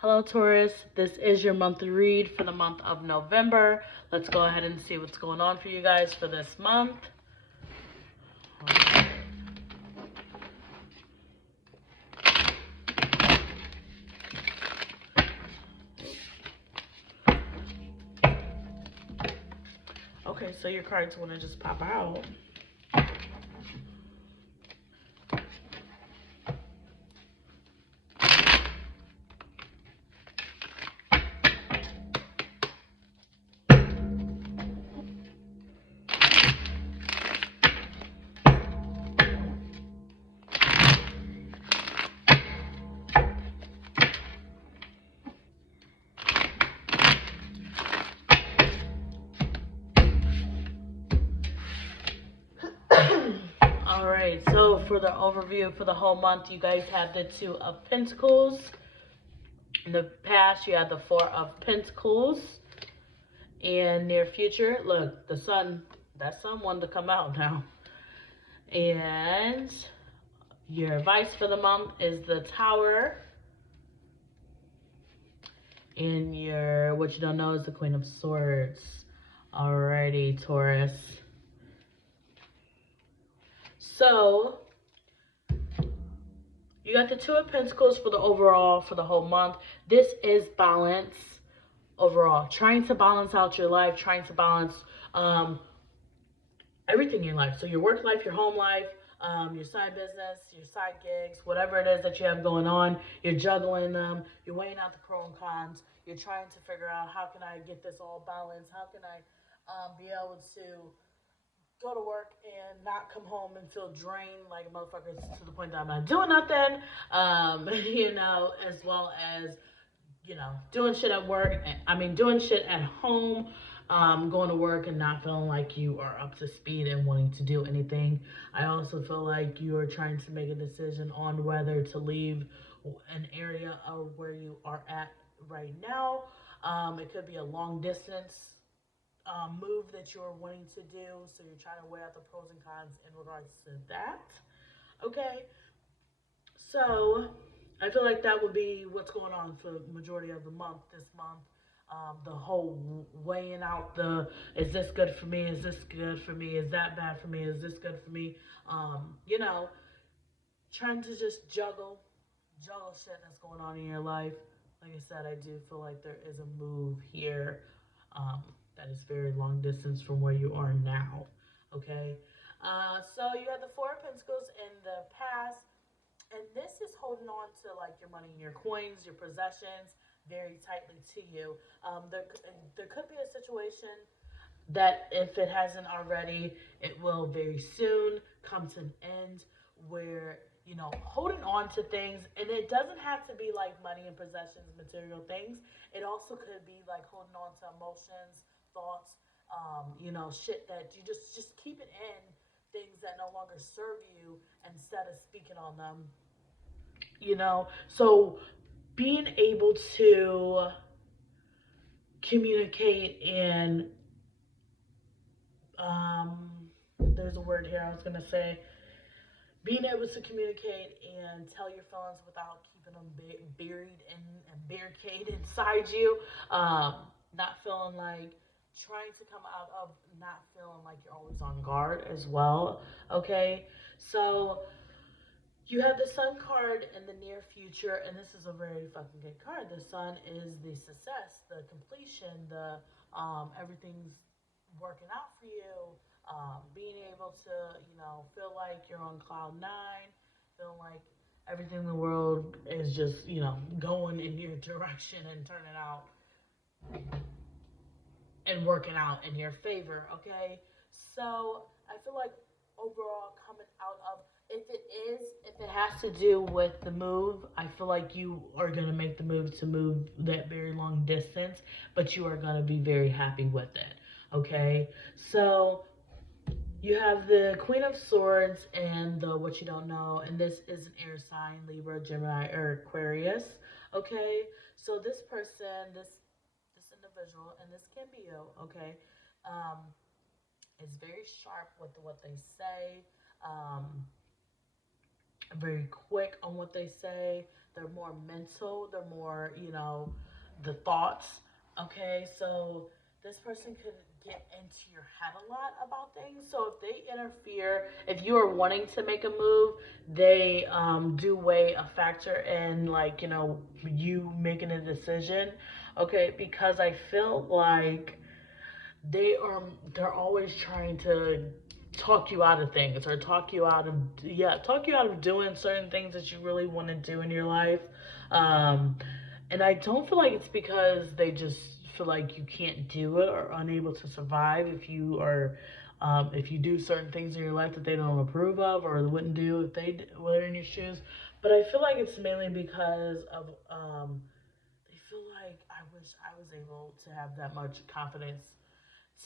Hello, Taurus. This is your monthly read for the month of November. Let's go ahead and see what's going on for you guys for this month. Okay, so your cards want to just pop out. Alright, so for the overview for the whole month, you guys have the Two of Pentacles. In the past, you had the Four of Pentacles. In near future, look, the sun, that sun wanted to come out now. And your advice for the month is the Tower. And your, what you don't know is the Queen of Swords. Alrighty, Taurus. So, you got the Two of Pentacles for the overall, for the whole month. This is balance overall. Trying to balance out your life, trying to balance everything in your life. So your work life, your home life, your side business, your side gigs, whatever it is that you have going on, you're juggling them, you're weighing out the pros and cons, you're trying to figure out how can I get this all balanced, how can I be able to go to work and not come home and feel drained like a motherfucker to the point that I'm not doing nothing, as well as, doing shit at work, doing shit at home, going to work and not feeling like you are up to speed and wanting to do anything. I also feel like you are trying to make a decision on whether to leave an area of where you are at right now. It could be a long distance move that you're wanting to do. So you're trying to weigh out the pros and cons in regards to that. Okay. So I feel like that would be what's going on for the majority of the month this month. The whole weighing out the, is this good for me? Is this good for me? Is that bad for me? Is this good for me? You know, trying to just juggle shit that's going on in your life. Like I said, I do feel like there is a move here that is very long distance from where you are now. Okay. So you had the Four of Pentacles in the past, and this is holding on to like your money, your coins, your possessions very tightly to you. There could be a situation that if it hasn't already, it will very soon come to an end where, holding on to things, and it doesn't have to be like money and possessions, material things. It also could be like holding on to emotions, thoughts, shit that you just keep it in, things that no longer serve you instead of speaking on them. So being able to communicate and there's a word here I was gonna say, being able to communicate and tell your feelings without keeping them buried and barricaded inside you. Not feeling like, trying to come out of not feeling like you're always on guard as well. Okay, so you have the Sun card in the near future, and this is a very fucking good card. The Sun is the success, the completion, the everything's working out for you. Being able to, feel like you're on cloud nine, feeling like everything in the world is just, going in your direction and turning out and working out in your favor. Okay, so I feel like overall coming out of, if it has to do with the move, I feel like you are going to make the move to move that very long distance, but you are going to be very happy with it. Okay, so you have the Queen of Swords and the What You Don't Know, and this is an air sign, Libra, Gemini, or Aquarius. Okay, so this person, this individual, and this can be you. Okay, is very sharp with what they say. Very quick on what they say. They're more mental. They're more, the thoughts. Okay, so this person could get into your head a lot about things. So if they interfere, if you are wanting to make a move, they do weigh a factor in, like, you making a decision. Okay, because I feel like they're always trying to talk you out of things, or talk you out of doing certain things that you really want to do in your life. um and I don't feel like it's because they just feel like you can't do it or unable to survive if you do certain things in your life that they don't approve of or wouldn't do if they were in your shoes. But I feel like it's mainly because of they feel like, I wish I was able to have that much confidence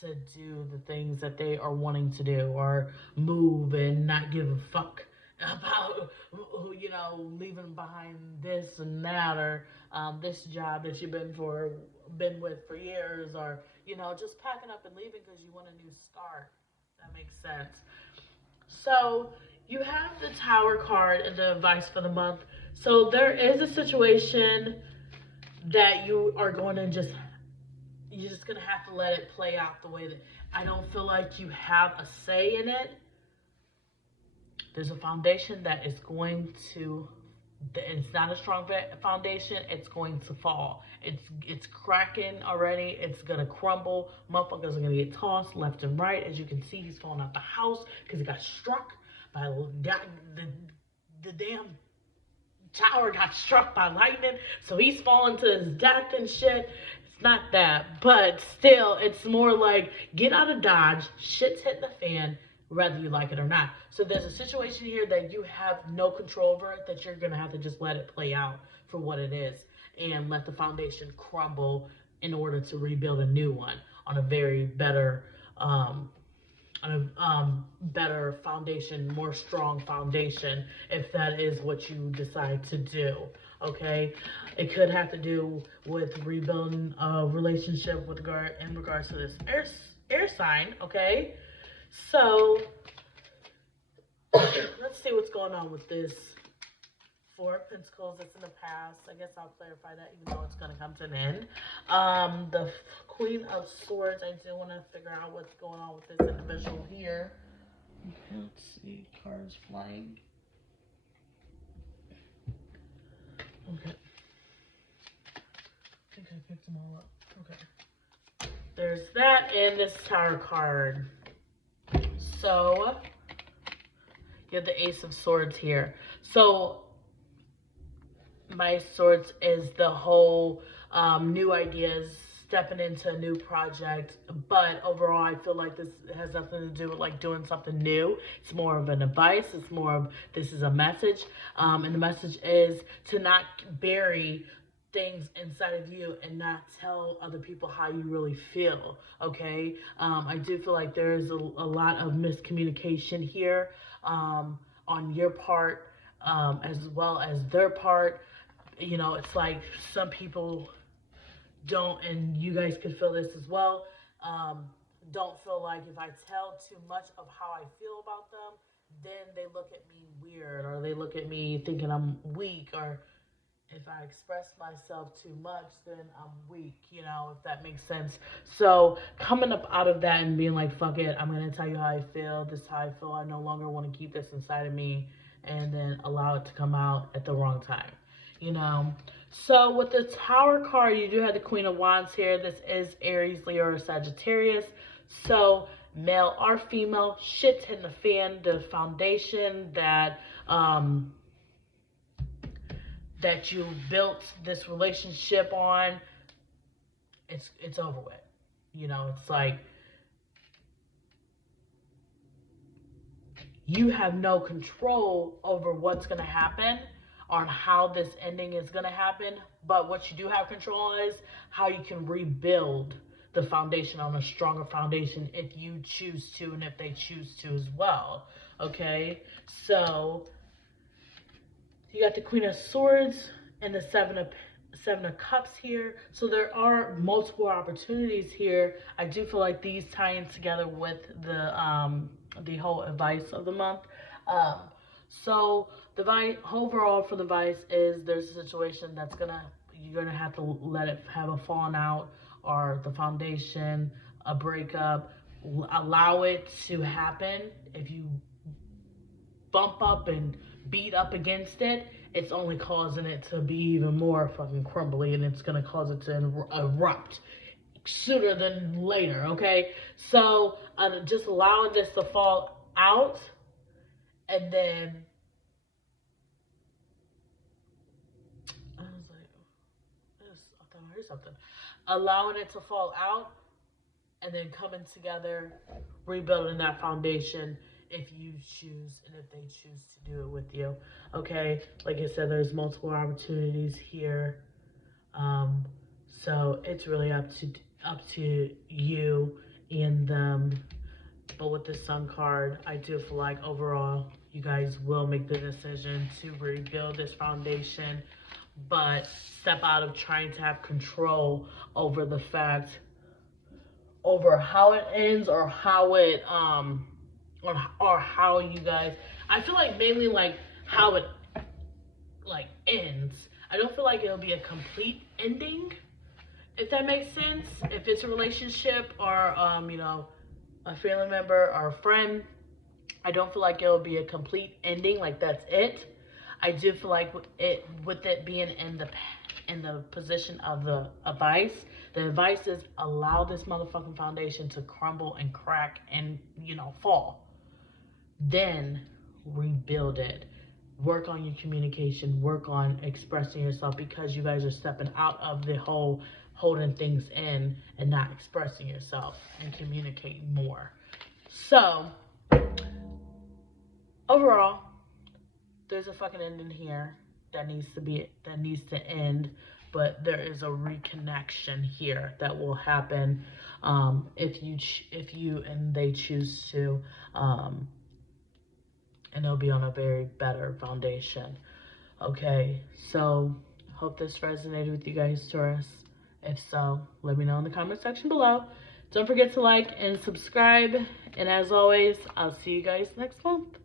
to do the things that they are wanting to do, or move and not give a fuck about, leaving behind this and that, or this job that you've been with for years, or just packing up and leaving because you want a new start. That makes sense. So you have the Tower card and the advice for the month. So there is a situation that you're just gonna have to let it play out the way that, I don't feel like you have a say in it. There's a foundation that is going to, it's not a strong foundation. It's going to fall. It's cracking already. It's gonna crumble. Motherfuckers are gonna get tossed left and right. As you can see, he's falling out the house because he got struck by the damn tower, got struck by lightning, so he's falling to his death and shit. It's not that, but still, it's more like, get out of Dodge. Shit's hitting the fan, whether you like it or not. So there's a situation here that you have no control over it, that you're gonna have to just let it play out for what it is, and let the foundation crumble in order to rebuild a new one on a very better foundation, more strong foundation, if that is what you decide to do. Okay, it could have to do with rebuilding a relationship in regards to this air sign. Okay, so let's see what's going on with this Four of Pentacles. That's in the past. I guess I'll clarify that, even though it's going to come to an end. The Queen of Swords. I do want to figure out what's going on with this individual here. Okay, let's see. Cards flying. Okay. I think I picked them all up. Okay. There's that, and this Tower card. So, you have the Ace of Swords here. So, my swords is the whole new ideas, stepping into a new project. But overall, I feel like this has nothing to do with like doing something new. It's more of an advice. It's more of, this is a message, and the message is to not bury things inside of you and not tell other people how you really feel. Okay, I do feel like there's a lot of miscommunication here, on your part, as well as their part. It's like some people don't, and you guys could feel this as well, don't feel like if I tell too much of how I feel about them, then they look at me weird, or they look at me thinking I'm weak, or if I express myself too much, then I'm weak, if that makes sense. So coming up out of that and being like, fuck it, I'm going to tell you how I feel. This is how I feel. I no longer want to keep this inside of me, and then allow it to come out at the wrong time. So with the Tower card, you do have the Queen of Wands here. This is Aries, Leo, or Sagittarius. So male or female, shit's hitting the fan. The foundation that that you built this relationship on, it's over with. It's like, you have no control over what's going to happen, on how this ending is going to happen. But what you do have control is how you can rebuild the foundation on a stronger foundation, if you choose to, and if they choose to as well. Okay, so you got the Queen of Swords and the Seven of Cups here. So there are multiple opportunities here. I do feel like these tie in together with the whole advice of the month. So the vice overall for the vice is there's a situation that's you're gonna have to let it have a falling out or the foundation, a breakup, allow it to happen. If you bump up and beat up against it, it's only causing it to be even more fucking crumbly, and it's gonna cause it to erupt sooner than later. Okay, so just allowing this to fall out, and then I was like, I thought I heard something. Allowing it to fall out, and then coming together, rebuilding that foundation if you choose and if they choose to do it with you. Okay, like I said, there's multiple opportunities here. So it's really up to you and them. But with the Sun card, I do feel like overall you guys will make the decision to rebuild this foundation, but step out of trying to have control over the fact over how it ends or how it or how you guys, I feel like mainly like how it like ends. I don't feel like it'll be a complete ending, if that makes sense. If it's a relationship or you know, a family member or a friend, I don't feel like it'll be a complete ending, like that's it. I do feel like with it being in the position of the advice is allow this motherfucking foundation to crumble and crack and, you know, fall. Then rebuild it. Work on your communication, work on expressing yourself, because you guys are stepping out of the whole holding things in and not expressing yourself and communicating more. So overall, there's a fucking ending here that needs to end, but there is a reconnection here that will happen if you and they choose to, and it'll be on a very better foundation. Okay, so hope this resonated with you guys, Taurus. If so, let me know in the comment section below. Don't forget to like and subscribe, and as always, I'll see you guys next month.